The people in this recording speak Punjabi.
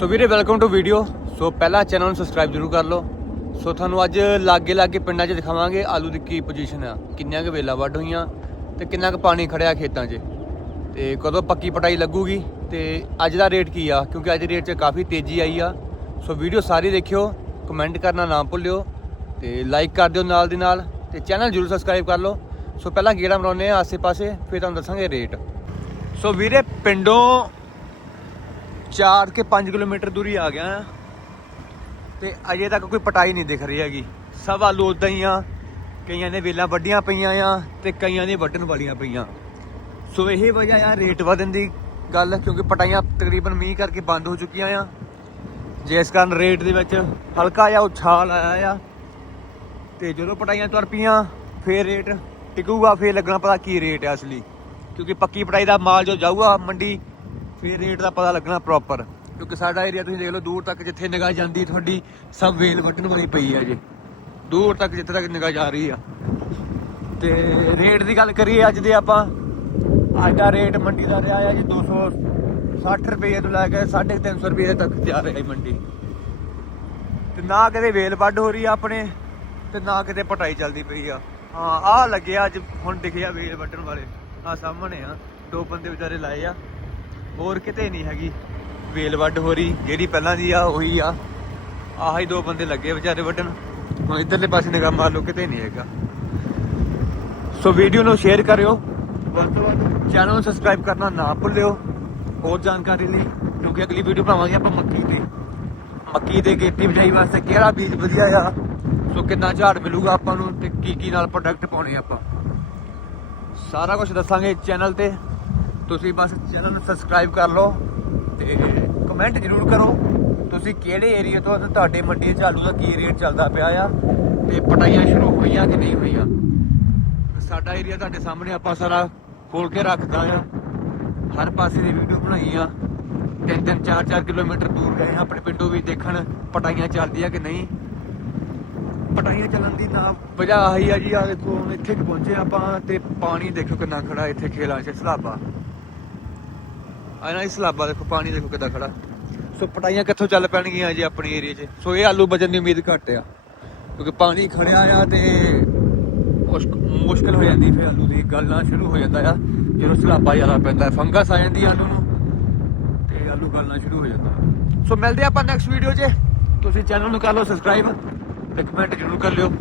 ਸੋ ਵੀਰੇ ਵੈਲਕਮ ਟੂ ਵੀਡੀਓ ਸੋ ਪਹਿਲਾਂ ਚੈਨਲ ਨੂੰ ਸਬਸਕ੍ਰਾਈਬ ਜ਼ਰੂਰ ਕਰ ਲਓ। ਸੋ ਤੁਹਾਨੂੰ ਅੱਜ ਲਾਗੇ ਲਾਗੇ ਪਿੰਡਾਂ 'ਚ ਦਿਖਾਵਾਂਗੇ ਆਲੂ ਦੀ ਕੀ ਪੋਜੀਸ਼ਨ ਆ। ਕਿੰਨੀਆਂ ਕੁ ਵੇਲਾਂ ਵੱਢ ਹੋਈਆਂ ਤੇ ਕਿੰਨਾ ਕੁ ਪਾਣੀ ਖੜਿਆ ਖੇਤਾਂ 'ਚ। ਤੇ ਕਦੋਂ ਪੱਕੀ ਪਟਾਈ ਲੱਗੂਗੀ ਤੇ ਅੱਜ ਦਾ ਰੇਟ ਕੀ ਆ? ਕਿਉਂਕਿ ਅੱਜ ਰੇਟ 'ਚ ਕਾਫੀ ਤੇਜ਼ੀ ਆਈ ਆ। ਸੋ ਵੀਡੀਓ ਸਾਰੀ ਦੇਖਿਓ ਕਮੈਂਟ ਕਰਨਾ ਨਾ ਭੁੱਲਿਓ ਤੇ ਲਾਈਕ ਕਰ ਦਿਓ ਨਾਲ ਦੀ ਨਾਲ ਤੇ ਚੈਨਲ ਜ਼ਰੂਰ ਸਬਸਕ੍ਰਾਈਬ ਕਰ ਲਓ। ਸੋ ਪਹਿਲਾਂ ਗੇੜਾ ਮਰਾਉਂਦੇ ਆ ਆਸੇ-ਪਾਸੇ, ਫਿਰ ਤੁਹਾਨੂੰ ਦੱਸਾਂਗੇ ਰੇਟ ਸੋ ਵੀਰੇ, ਪਿੰਡੋਂ 4 ਕੇ 5 ਕਿਲੋਮੀਟਰ ਦੂਰੀ ਆ ਗਿਆ। ਆ ਤੇ ਅਜੇ ਤੱਕ ਕੋਈ ਪਟਾਈ ਨਹੀਂ ਦਿਖ ਰਹੀ ਹੈਗੀ। ਸਭ ਆਲੂ ਉਦਾਂ ਹੀ ਆ। ਕਈਆਂ ਨੇ ਵੇਲਾਂ ਵੱਡੀਆਂ ਪਈਆਂ ਆ ਤੇ ਕਈਆਂ ਨੇ ਵੱਢਣ ਵਾਲੀਆਂ ਪਈਆਂ। ਸੋ ਇਹ ਵਜ੍ਹਾ ਆ ਰੇਟ ਵਧਣ ਦੀ ਗੱਲ, ਕਿਉਂਕਿ ਪਟਾਈਆਂ ਤਕਰੀਬਨ ਮੀਂਹ ਕਰਕੇ ਬੰਦ ਹੋ ਚੁੱਕੀਆਂ ਆ। ਜਿਸ ਕਾਰਨ ਰੇਟ ਦੇ ਵਿੱਚ ਹਲਕਾ ਜਿਹਾ ਉਛਾਲ ਆਇਆ ਆ। ਤੇ ਜਦੋਂ ਪਟਾਈਆਂ ਤੁਰ ਪਈਆਂ ਫੇਰ ਰੇਟ ਟਿਕੂਗਾ, ਫੇਰ ਲੱਗਣਾ ਪਤਾ ਕੀ ਰੇਟ ਹੈ ਅਸਲੀ। ਕਿਉਂਕਿ ਪੱਕੀ ਪਟਾਈ ਦਾ ਮਾਲ ਜੋ ਜਾਊਗਾ, ਮੰਡੀ ਫਿਰ ਰੇਟ ਦਾ ਪਤਾ ਲੱਗਣਾ ਪ੍ਰੋਪਰ ਕਿਉਂਕਿ ਸਾਡਾ ਏਰੀਆ ਤੁਸੀਂ ਦੇਖ ਲਓ, ਦੂਰ ਤੱਕ ਜਿੱਥੇ ਨਿਗਾਹ ਜਾਂਦੀ ਤੁਹਾਡੀ, ਸਭ ਵੇਲ ਵੱਢਣ ਵਾਲੀ ਪਈ ਆ ਜੀ ਦੂਰ ਤੱਕ ਜਿੱਥੇ ਤੱਕ ਨਿਗਾਹ ਜਾ ਰਹੀ ਆ। ਤੇ ਰੇਟ ਦੀ ਗੱਲ ਕਰੀਏ ਅੱਜ ਦੇ ਆਪਾਂ, ਅੱਜ ਦਾ ਰੇਟ ਮੰਡੀ ਦਾ ਰਿਹਾ ਹੈ ਜੀ 260 ਰੁਪਏ ਤੋਂ ਲੈ ਕੇ 350 ਰੁਪਏ ਤੱਕ ਜਾ ਰਿਹਾ ਹੈ ਮੰਡੀ। ਤੇ ਨਾ ਕਿਤੇ ਵੇਲ ਵੱਢ ਹੋ ਰਹੀ ਆ ਆਪਣੇ, ਤੇ ਨਾ ਕਿਤੇ ਪਟਾਈ ਚੱਲਦੀ ਪਈ ਆ। ਹਾਂ, ਆਹ ਲੱਗਿਆ ਅੱਜ, ਹੁਣ ਦਿਖਿਆ ਵੇਲ ਵੱਢਣ ਵਾਲੇ। ਆ ਸਾਹਮਣੇ ਆ, ਦੋ ਬੰਦੇ ਵਿਚਾਰੇ ਲਾਏ ਆ। ਹੋਰ ਕਿਤੇ ਨਹੀਂ ਹੈਗੀ। ਵੇਲ ਵੱਢ ਹੋ ਰਹੀ, ਜਿਹੜੀ ਪਹਿਲਾਂ ਦੀ ਆ, ਉਹੀ ਆ। ਆਹ ਦੋ ਬੰਦੇ ਲੱਗੇ ਵਿਚਾਰੇ ਵੱਢਣ। ਹੁਣ ਇਧਰਲੇ ਪਾਸੇ ਨਿਗਾਹ ਮਾਰ ਲਓ, ਕਿਤੇ ਨਹੀਂ ਹੈਗਾ। ਸੋ ਵੀਡੀਓ ਨੂੰ ਸ਼ੇਅਰ ਕਰਿਓ। ਵੱਧ ਤੋਂ ਵੱਧ ਚੈਨਲ ਨੂੰ ਸਬਸਕ੍ਰਾਈਬ ਕਰਨਾ ਨਾ ਭੁੱਲਿਓ। ਹੋਰ ਜਾਣਕਾਰੀ ਲਈ, ਕਿਉਂਕਿ ਅਗਲੀ ਵੀਡੀਓ ਬਣਾਵਾਂਗੇ ਆਪਾਂ ਮੱਕੀ ਦੀ। ਮੱਕੀ ਦੇ ਗੇਤੀ ਬਿਜਾਈ ਵਾਸਤੇ ਕਿਹੜਾ ਬੀਜ ਵਧੀਆ ਆ? ਸੋ ਕਿੰਨਾ ਝਾੜ ਮਿਲੂਗਾ ਆਪਾਂ ਨੂੰ ਤੇ ਕੀ ਕੀ ਨਾਲ ਪ੍ਰੋਡਕਟ ਪਾਉਣੇ ਆਪਾਂ। ਸਾਰਾ ਕੁਝ ਦੱਸਾਂਗੇ ਚੈਨਲ ਤੇ। ਤੁਸੀਂ ਬਸ ਚੈਨਲ ਨੂੰ ਸਬਸਕ੍ਰਾਈਬ ਕਰ ਲਓ ਤੇ ਕਮੈਂਟ ਜ਼ਰੂਰ ਕਰੋ ਤੁਸੀਂ ਕਿਹੜੇ ਏਰੀਆ ਤੋਂ ਤੁਹਾਡੇ ਮੰਡੀ 'ਚ ਆਲੂ ਦਾ ਕੀ ਰੇਟ ਚੱਲਦਾ ਪਿਆ ਆ ਤੇ ਪਟਾਈਆਂ ਸ਼ੁਰੂ ਹੋਈਆਂ ਕਿ ਨਹੀਂ ਹੋਈਆਂ? ਸਾਡਾ ਏਰੀਆ ਤੁਹਾਡੇ ਸਾਹਮਣੇ ਆਪਾਂ ਸਾਰਾ ਖੋਲ ਕੇ ਰੱਖਦਾ ਆ। ਹਰ ਪਾਸੇ ਦੀ ਵੀਡੀਓ ਬਣਾਈ ਆ। ਤਿੰਨ ਤਿੰਨ, ਚਾਰ ਚਾਰ ਕਿਲੋਮੀਟਰ ਦੂਰ ਗਏ ਆ। ਆਪਣੇ ਪਿੰਡੋਂ ਵੀ ਦੇਖਣ ਪਟਾਈਆਂ ਚੱਲਦੀਆਂ ਕਿ ਨਹੀਂ। ਪਟਾਈਆਂ ਚੱਲਣ ਦੀ ਨਾ ਵਜ੍ਹਾ ਆਹੀ ਆ ਜੀ, ਆ ਦੇਖੋ ਹੁਣ ਇੱਥੇ ਪਹੁੰਚੇ ਆਪਾਂ ਤੇ ਪਾਣੀ ਦੇਖੋ ਕਿੰਨਾ ਖੜਾ ਇੱਥੇ ਖੇਲਾਂ 'ਚ, ਸਲਾਬਾ। ਆ ਨਾ ਇਹ ਸਲਾਬਾ ਦੇਖੋ, ਪਾਣੀ ਦੇਖੋ ਕਿੱਦਾਂ ਖੜਾ। ਸੋ ਪਟਾਈਆਂ ਕਿੱਥੋਂ ਚੱਲ ਪੈਣਗੀਆਂ ਜੀ ਆਪਣੀ ਏਰੀਆ 'ਚ? ਸੋ ਇਹ ਆਲੂ ਬਚਣ ਦੀ ਉਮੀਦ ਘੱਟ ਆ, ਕਿਉਂਕਿ ਪਾਣੀ ਖੜਿਆ ਆ ਤੇ ਮੁਸ਼ਕ- ਮੁਸ਼ਕਲ ਹੋ ਜਾਂਦੀ ਫਿਰ ਆਲੂ ਦੀ ਗਲਣਾ ਸ਼ੁਰੂ ਹੋ ਜਾਂਦਾ ਆ। ਜਦੋਂ ਸਲਾਬਾ ਜ਼ਿਆਦਾ ਪੈਂਦਾ, ਫੰਗਸ ਆ ਜਾਂਦੀ ਆਲੂ ਨੂੰ, ਤੇ ਆਲੂ ਗਲਣਾ ਸ਼ੁਰੂ ਹੋ ਜਾਂਦਾ। ਸੋ ਮਿਲਦੇ ਆਪਾਂ ਨੈਕਸਟ ਵੀਡੀਓ 'ਚ। ਤੁਸੀਂ ਚੈਨਲ ਨੂੰ ਕਰ ਲਓ ਸਬਸਕ੍ਰਾਈਬ ਤੇ ਕਮੈਂਟ ਜ਼ਰੂਰ ਕਰ ਲਿਓ।